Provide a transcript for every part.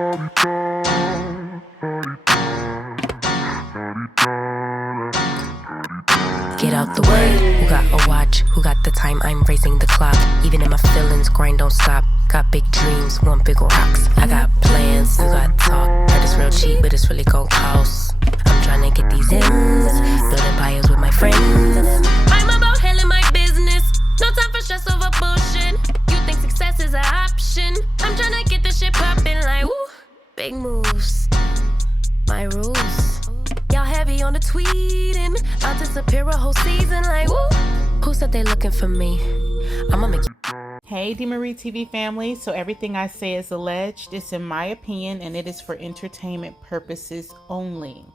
Get out the way. Who got a watch? Who got the time? I'm raising the clock. Even in my feelings, grind don't stop. Got big dreams, want big rocks. I got plans, you got talk. Heard it's real cheap, but it's really gon' cost. I'm trying to get these ends, building empires with my friends. I'm about handling my business. No time for stress over bullshit. You think success is an option? I'm trying to get the shit poppin' like woo. Big moves, my rules. Y'all heavy on the tweeting. I'll disappear a whole season like woo. Who said they looking for me? I'ma make you. Hey DeMarie TV family, so everything I say is alleged. It's in my opinion and it is for entertainment purposes only.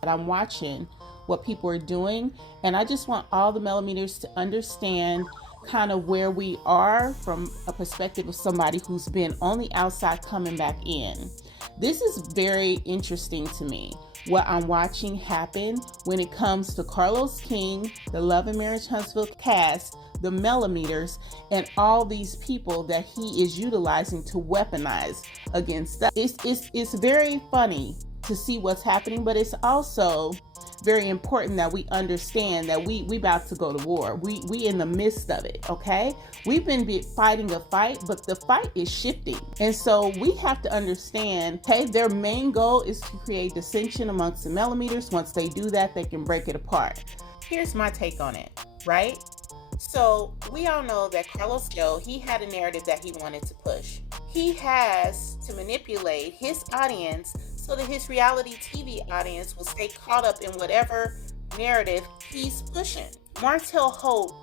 But I'm watching what people are doing and I just want all the Melometers to understand kind of where we are from a perspective of somebody who's been on the outside coming back in. This is very interesting to me, what I'm watching happen when it comes to Carlos King, the Love and Marriage Huntsville cast, the Melometers, and all these people that he is utilizing to weaponize against us. It's very funny to see what's happening, but it's also very important that we understand that we about to go to war. We in the midst of it, okay? We've been fighting a fight, but the fight is shifting. And so we have to understand, okay, their main goal is to create dissension amongst the Melometers. Once they do that, they can break it apart. Here's my take on it, right? So we all know that Carlos Joe, he had a narrative that he wanted to push. He has to manipulate his audience so that his reality TV audience will stay caught up in whatever narrative he's pushing. Martell Holt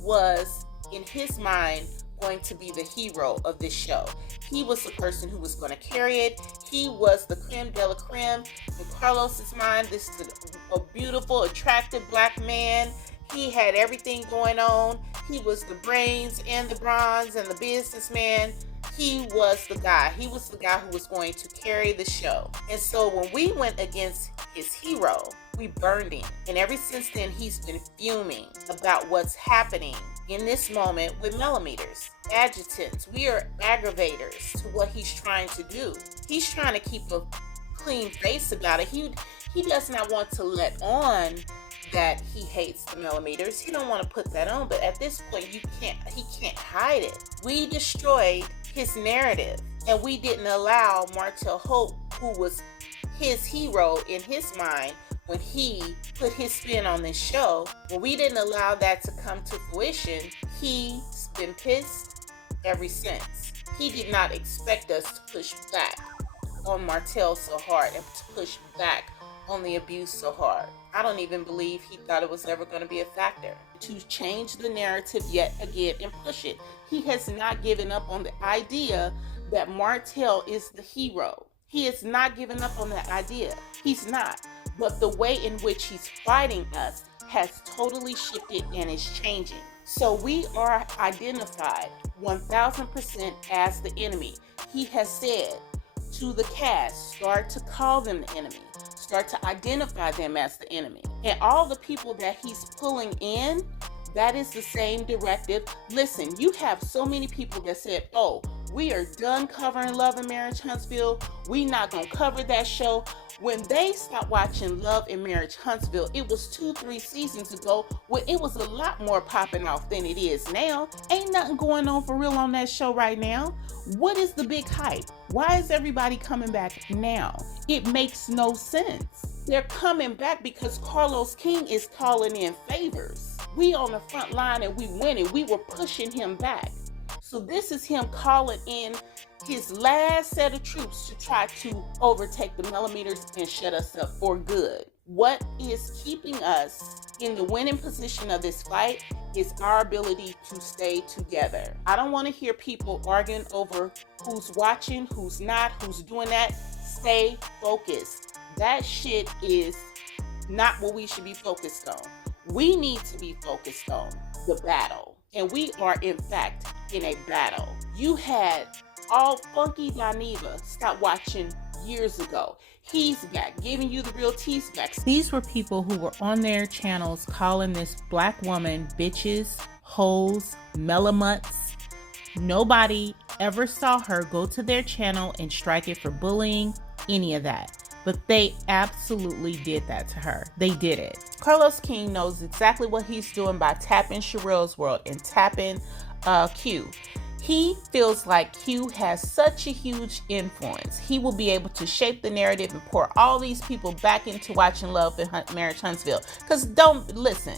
was, in his mind, going to be the hero of this show. He was the person who was going to carry it. He was the creme de la creme. In Carlos's mind, this is a beautiful, attractive black man. He had everything going on. He was the brains and the bronze and the businessman. He was the guy. He was the guy who was going to carry the show. And so when we went against his hero, we burned him. And ever since then, he's been fuming about what's happening in this moment with Melometers. Adjutants, we are aggravators to what he's trying to do. He's trying to keep a clean face about it. He does not want to let on that he hates the Melometers. He don't want to put that on, but at this point he can't hide it. We destroyed his narrative and we didn't allow Martell Holt, who was his hero in his mind when he put his spin on this show, when we didn't allow that to come to fruition, he's been pissed ever since. He did not expect us to push back on Martell so hard and to push back on the abuse so hard. I don't even believe he thought it was ever going to be a factor. To change the narrative yet again and push it. He has not given up on the idea that Martell is the hero. He has not given up on that idea. He's not. But the way in which he's fighting us has totally shifted and is changing. So we are identified 1000% as the enemy. He has said to the cast, start to call them the enemy. Start to identify them as the enemy. And all the people that he's pulling in, that is the same directive. Listen, you have so many people that said, oh, we are done covering Love and Marriage Huntsville. We not gonna cover that show. When they stopped watching Love and Marriage Huntsville, it was 2-3 seasons ago when it was a lot more popping off than it is now. Ain't nothing going on for real on that show right now. What is the big hype? Why is everybody coming back now? It makes no sense. They're coming back because Carlos King is calling in favors. We on the front line and we winning. We were pushing him back. So this is him calling in his last set of troops to try to overtake the Melometers and shut us up for good. What is keeping us in the winning position of this fight is our ability to stay together. I don't want to hear people arguing over who's watching, who's not, who's doing that. Stay focused. That shit is not what we should be focused on. We need to be focused on the battle. And we are, in fact, in a battle. You had all Funky Dineva stop watching years ago. He's back, giving you the real teas back. These were people who were on their channels calling this black woman bitches, hoes, melomutts. Nobody ever saw her go to their channel and strike it for bullying, any of that. But they absolutely did that to her. They did it. Carlos King knows exactly what he's doing by tapping Sherelle's world and tapping Q. He feels like Q has such a huge influence. He will be able to shape the narrative and pour all these people back into watching Love and Marriage Huntsville. Because don't listen.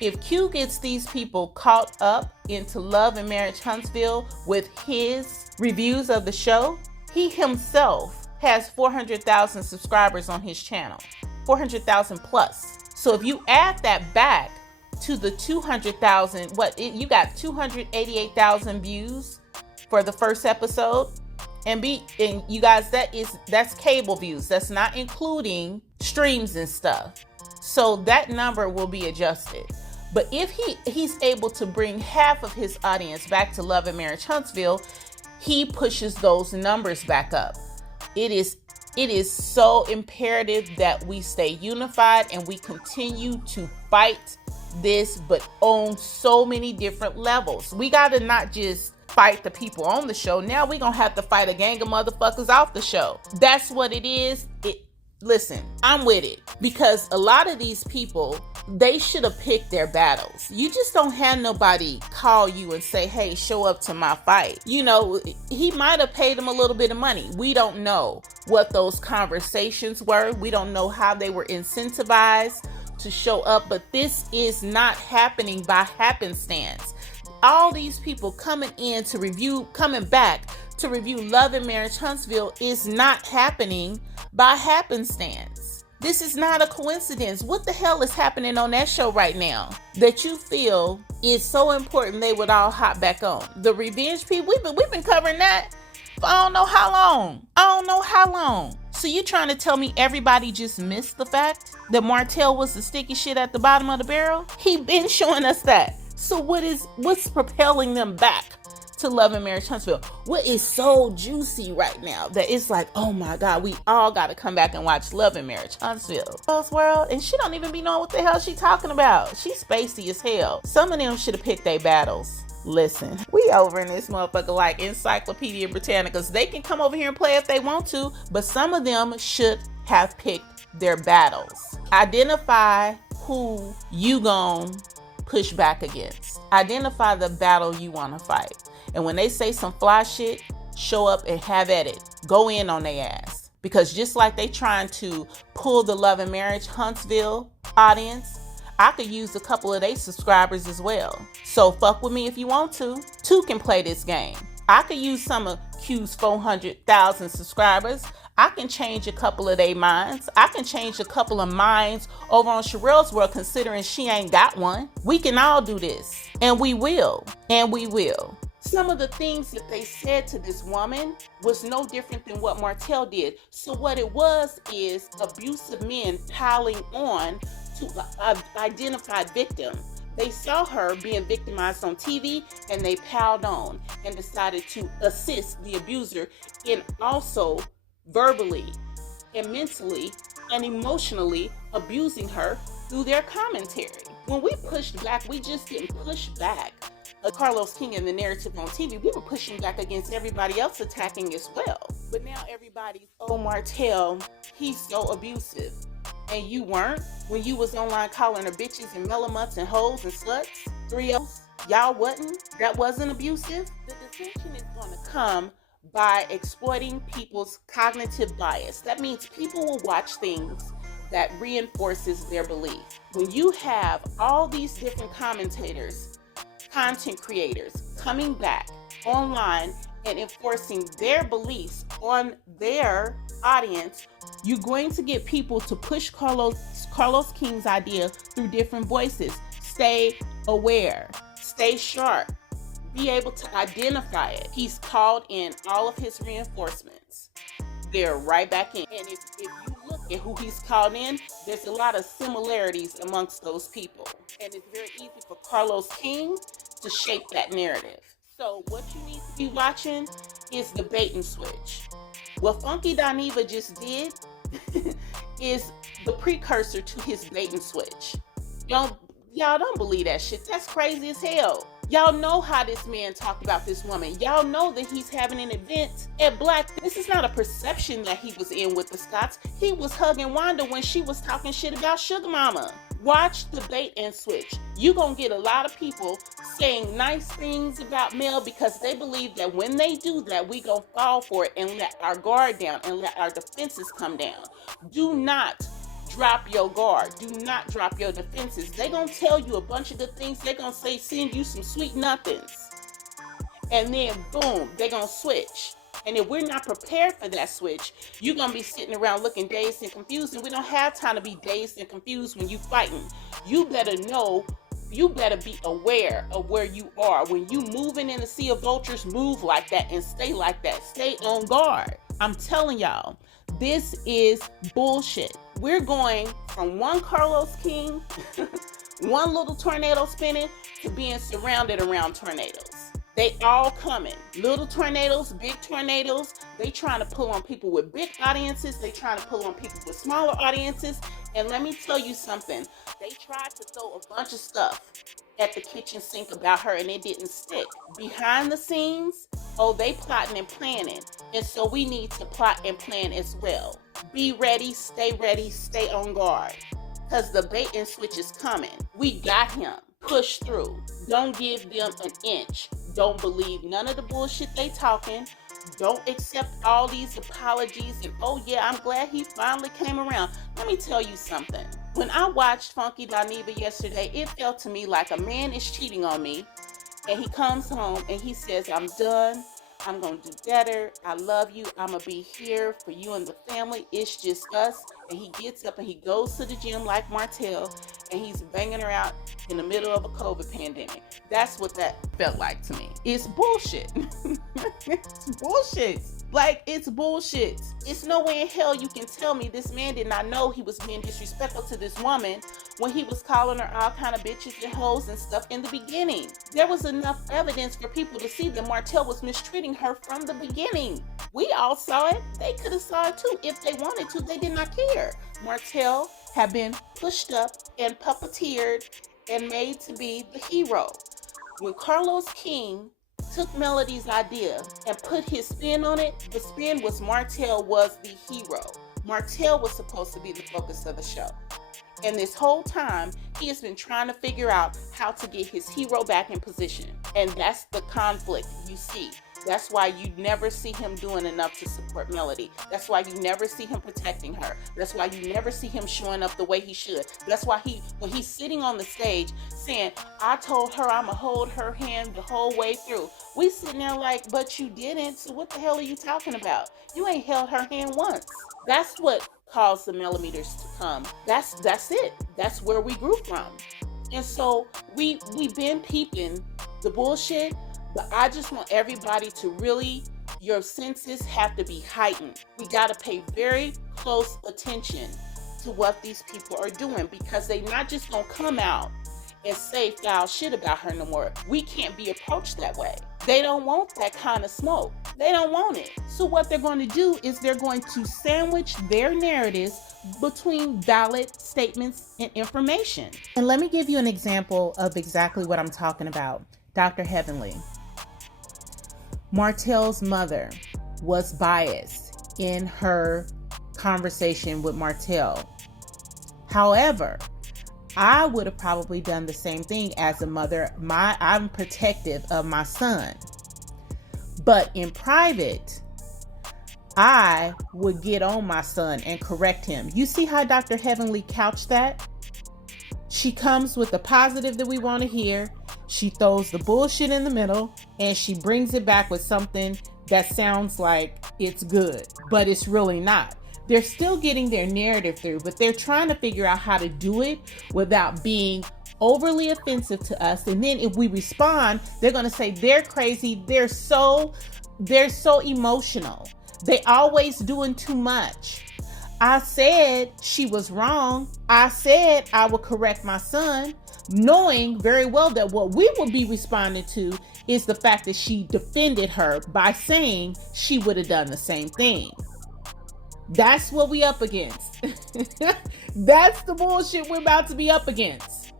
If Q gets these people caught up into Love and Marriage Huntsville with his reviews of the show, he himself has 400,000 subscribers on his channel, 400,000 plus. So if you add that back to the 200,000, you got 288,000 views for the first episode, and you guys, that's cable views. That's not including streams and stuff. So that number will be adjusted. But if he's able to bring half of his audience back to Love and Marriage Huntsville, he pushes those numbers back up. It is so imperative that we stay unified and we continue to fight this, but on so many different levels. We got to not just fight the people on the show. Now we're going to have to fight a gang of motherfuckers off the show. That's what it is. Listen, I'm with it, because a lot of these people, they should have picked their battles. You just don't have nobody call you and say, hey, show up to my fight. You know, he might have paid them a little bit of money. We don't know what those conversations were. We don't know how they were incentivized to show up, but this is not happening by happenstance. All these people coming back to review Love and Marriage Huntsville is not happening by happenstance. This is not a coincidence. What the hell is happening on that show right now that you feel is so important they would all hop back on? The revenge people, we've been covering that for I don't know how long. So you trying to tell me everybody just missed the fact that Martell was the sticky shit at the bottom of the barrel? He been showing us that. So what's propelling them back to Love and Marriage Huntsville? What is so juicy right now that it's like, oh my God, we all got to come back and watch Love and Marriage Huntsville. World, and she don't even be knowing what the hell she talking about. She's spacey as hell. Some of them should have picked their battles. Listen, we over in this motherfucker like Encyclopedia Britannicas. They can come over here and play if they want to, but some of them should have picked their battles. Identify who you gon' push back against. Identify the battle you want to fight. And when they say some fly shit, show up and have at it. Go in on their ass. Because just like they trying to pull the Love and Marriage Huntsville audience, I could use a couple of their subscribers as well. So fuck with me if you want to. Two can play this game. I could use some of Q's 400,000 subscribers. I can change a couple of their minds. I can change a couple of minds over on Sherelle's world, considering she ain't got one. We can all do this. And we will. And we will. Some of the things that they said to this woman was no different than what Martell did. So what it was is abusive men piling on to an identified victim. They saw her being victimized on TV and they piled on and decided to assist the abuser in also verbally and mentally and emotionally abusing her through their commentary. When we pushed back, we just didn't push back Carlos King and the narrative on TV. We were pushing back against everybody else attacking as well. But now everybody's, oh, Martell, he's so abusive. And you weren't when you was online calling her bitches and melometers and hoes and sluts. 3Os, y'all wasn't. That wasn't abusive. The distinction is going to come by exploiting people's cognitive bias. That means people will watch things that reinforces their belief. When you have all these different commentators, content creators coming back online and enforcing their beliefs on their audience, you're going to get people to push Carlos King's idea through different voices. Stay aware, stay sharp, be able to identify it. He's called in all of his reinforcements. They're right back in. And if you look at who he's called in, there's a lot of similarities amongst those people. And it's very easy for Carlos King to shape that narrative. So what you need to be watching is the bait and switch. What Funky Dineva just did is the precursor to his bait and switch. Y'all don't believe that shit. That's crazy as hell. Y'all know how this man talked about this woman. Y'all know that he's having an event at Black. This is not a perception that he was in with the Scotts. He was hugging Wanda when she was talking shit about Sugar Mama. Watch the bait and switch. You're going to get a lot of people saying nice things about Mel because they believe that when they do that, we going to fall for it and let our guard down and let our defenses come down. Do not drop your guard. Do not drop your defenses. They're going to tell you a bunch of good things. They're going to say, send you some sweet nothings. And then, boom, they're going to switch. And if we're not prepared for that switch, you're going to be sitting around looking dazed and confused. And we don't have time to be dazed and confused when you fighting. You better know, you better be aware of where you are. When you moving in the sea of vultures, move like that and stay like that. Stay on guard. I'm telling y'all, this is bullshit. We're going from one Carlos King, one little tornado spinning, to being surrounded around tornadoes. They all coming. Little tornadoes, big tornadoes. They trying to pull on people with big audiences. They trying to pull on people with smaller audiences. And let me tell you something. They tried to throw a bunch of stuff at the kitchen sink about her and it didn't stick. Behind the scenes, oh, they plotting and planning. And so we need to plot and plan as well. Be ready, stay on guard. Because the bait and switch is coming. We got him. Push through. Don't give them an inch. Don't believe none of the bullshit they talking. Don't accept all these apologies and, oh yeah, I'm glad he finally came around. Let me tell you something. When I watched Funky Dineva yesterday, it felt to me like a man is cheating on me and he comes home and he says, I'm done. I'm going to do better. I love you. I'm going to be here for you and the family. It's just us. And he gets up and he goes to the gym like Martell and he's banging her out in the middle of a COVID pandemic. That's what that felt like to me. It's bullshit. It's bullshit. Like, it's bullshit. It's no way in hell you can tell me this man did not know he was being disrespectful to this woman when he was calling her all kind of bitches and hoes and stuff in the beginning. There was enough evidence for people to see that Martell was mistreating her from the beginning. We all saw it. They could have saw it too if they wanted to. They did not care. Martell had been pushed up and puppeteered and made to be the hero. When Carlos King took Melody's idea and put his spin on it, the spin was Martell was the hero. Martell was supposed to be the focus of the show. And this whole time, he has been trying to figure out how to get his hero back in position. And that's the conflict you see. That's why you never see him doing enough to support Melody. That's why you never see him protecting her. That's why you never see him showing up the way he should. That's why when he's sitting on the stage saying, I told her I'ma hold her hand the whole way through. We sitting there like, but you didn't, so what the hell are you talking about? You ain't held her hand once. That's what caused the Melometers to come. That's it. That's where we grew from. And so we've been peeping the bullshit. But I just want everybody to really, your senses have to be heightened. We got to pay very close attention to what these people are doing because they're not just going to come out and say foul shit about her no more. We can't be approached that way. They don't want that kind of smoke. They don't want it. So what they're going to do is they're going to sandwich their narratives between valid statements and information. And let me give you an example of exactly what I'm talking about. Dr. Heavenly. Martell's mother was biased in her conversation with Martell. However, I would have probably done the same thing as a mother. I'm protective of my son. But in private, I would get on my son and correct him. You see how Dr. Heavenly couched that? She comes with the positive that we want to hear. She throws the bullshit in the middle and she brings it back with something that sounds like it's good, but it's really not. They're still getting their narrative through, but they're trying to figure out how to do it without being overly offensive to us. And then if we respond, they're going to say they're crazy. They're so emotional. They always doing too much. I said she was wrong. I said I would correct my son, knowing very well that what we would be responding to is the fact that she defended her by saying she would have done the same thing. That's what we up against. That's the bullshit we're about to be up against.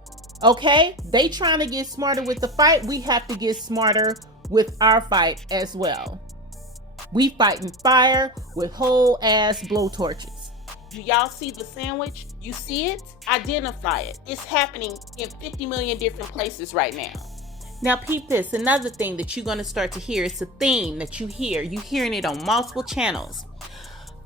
Okay? They trying to get smarter with the fight. We have to get smarter with our fight as well. We fighting fire with whole ass blowtorches. Do y'all see the sandwich? You see it? Identify it. It's happening in 50 million different places right now. Now peep this, another thing that you're going to start to hear, it's a theme that you hear. You're hearing it on multiple channels.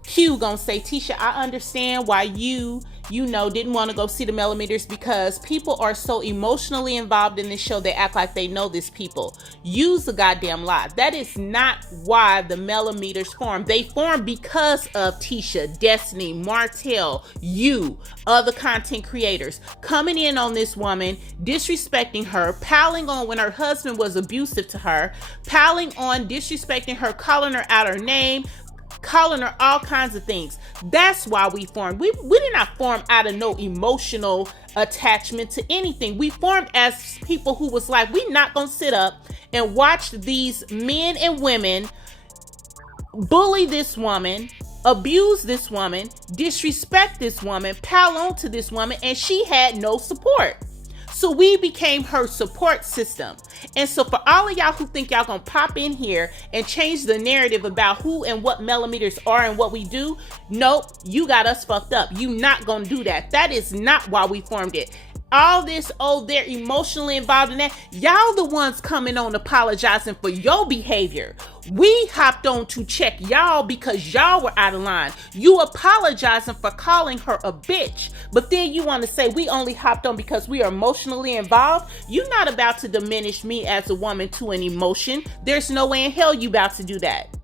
Q gonna say, Tisha, I understand why you didn't want to go see the Melometers, because people are so emotionally involved in this show, they act like they know this people. Use the goddamn lie. That is not why the Melometers formed. They formed because of Tisha, Destiny, Martell, you, other content creators coming in on this woman, disrespecting her, piling on when her husband was abusive to her, piling on, disrespecting her, calling her out her name, calling her all kinds of things. That's why we formed. We did not form out of no emotional attachment to anything. We formed as people who was like, we not gonna sit up and watch these men and women bully this woman, abuse this woman, disrespect this woman, pile on to this woman, and she had no support. So we became her support system. And so for all of y'all who think y'all gonna pop in here and change the narrative about who and what Melometers are and what we do, nope, you got us fucked up. You not gonna do that. That is not why we formed it. All this, oh, they're emotionally involved in that. Y'all the ones coming on apologizing for your behavior. We hopped on to check y'all because y'all were out of line. You apologizing for calling her a bitch, but then you want to say we only hopped on because we are emotionally involved. You're not about to diminish me as a woman to an emotion. There's no way in hell you about to do that.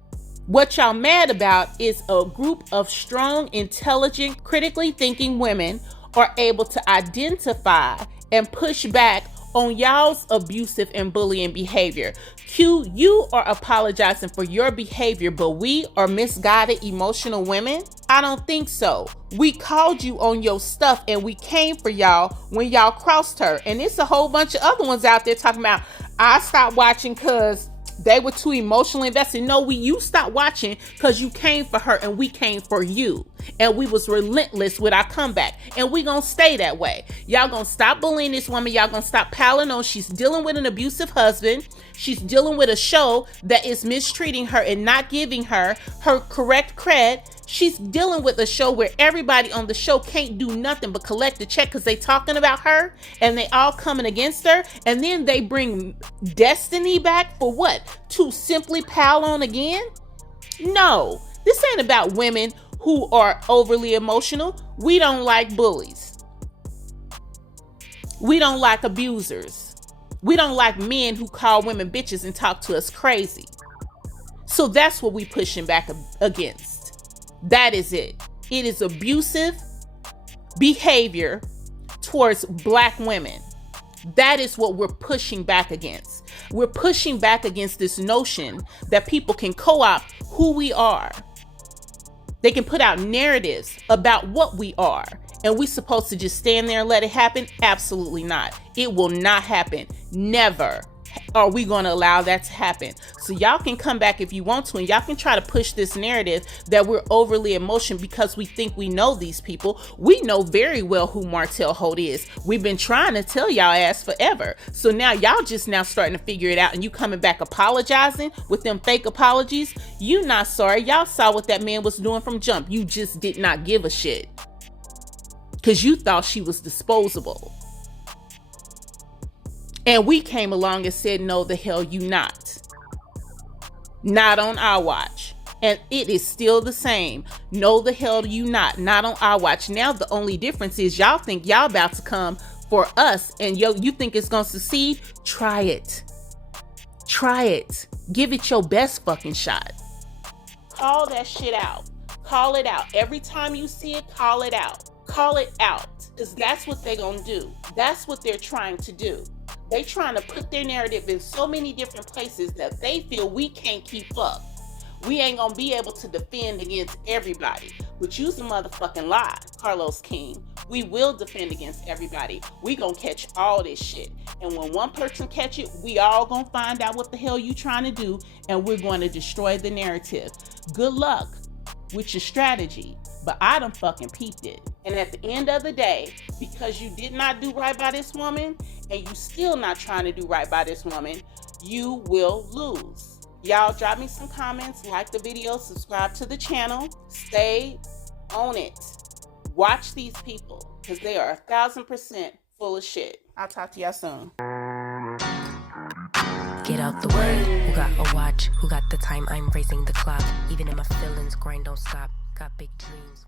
What y'all mad about is a group of strong, intelligent, critically thinking women are able to identify and push back on y'all's abusive and bullying behavior. Q, you are apologizing for your behavior, but we are misguided, emotional women? I don't think so. We called you on your stuff and we came for y'all when y'all crossed her. And it's a whole bunch of other ones out there talking about, I stopped watching because they were too emotionally invested. No, you stopped watching because you came for her and we came for you. And we was relentless with our comeback. And we gonna stay that way. Y'all gonna stop bullying this woman. Y'all gonna stop piling on. She's dealing with an abusive husband. She's dealing with a show that is mistreating her and not giving her correct cred. She's dealing with a show where everybody on the show can't do nothing but collect the check because they talking about her and they all coming against her. And then they bring Destiny back for what? To simply pile on again? No, this ain't about women who are overly emotional. We don't like bullies. We don't like abusers. We don't like men who call women bitches and talk to us crazy. So that's what we pushing back against. That is it. It is abusive behavior towards Black women. That is what we're pushing back against. We're pushing back against this notion that people can co-opt who we are. They can put out narratives about what we are. And we're supposed to just stand there and let it happen? Absolutely not. It will not happen. Never are we going to allow that to happen. So y'all can come back if you want to, and y'all can try to push this narrative that we're overly emotional because we think we know these people. We know very well who Martell Holt is. We've been trying to tell y'all ass forever. So now y'all just now starting to figure it out, and you coming back apologizing with them fake apologies. You not sorry. Y'all saw what that man was doing from jump. You just did not give a shit because you thought she was disposable. And we came along and said, no, the hell you not. Not on our watch. And it is still the same. No, the hell you not. Not on our watch. Now the only difference is y'all think y'all about to come for us. And you think it's going to succeed? Try it. Try it. Give it your best fucking shot. Call that shit out. Call it out. Every time you see it, call it out. Call it out. Because that's what they're going to do. That's what they're trying to do. They trying to put their narrative in so many different places that they feel we can't keep up. We ain't gonna be able to defend against everybody. But use the motherfucking lie, Carlos King. We will defend against everybody. We gonna catch all this shit. And when one person catch it, we all gonna find out what the hell you trying to do, and we're going to destroy the narrative. Good luck with your strategy. but I done fucking peeped it. And at the end of the day, because you did not do right by this woman and you still not trying to do right by this woman, you will lose. Y'all drop me some comments, like the video, subscribe to the channel, stay on it. Watch these people, because they are 1,000% full of shit. I'll talk to y'all soon. Get out the way. Who got a watch? Who got the time? I'm raising the clock. Even if my feelings grind don't stop. Got big dreams.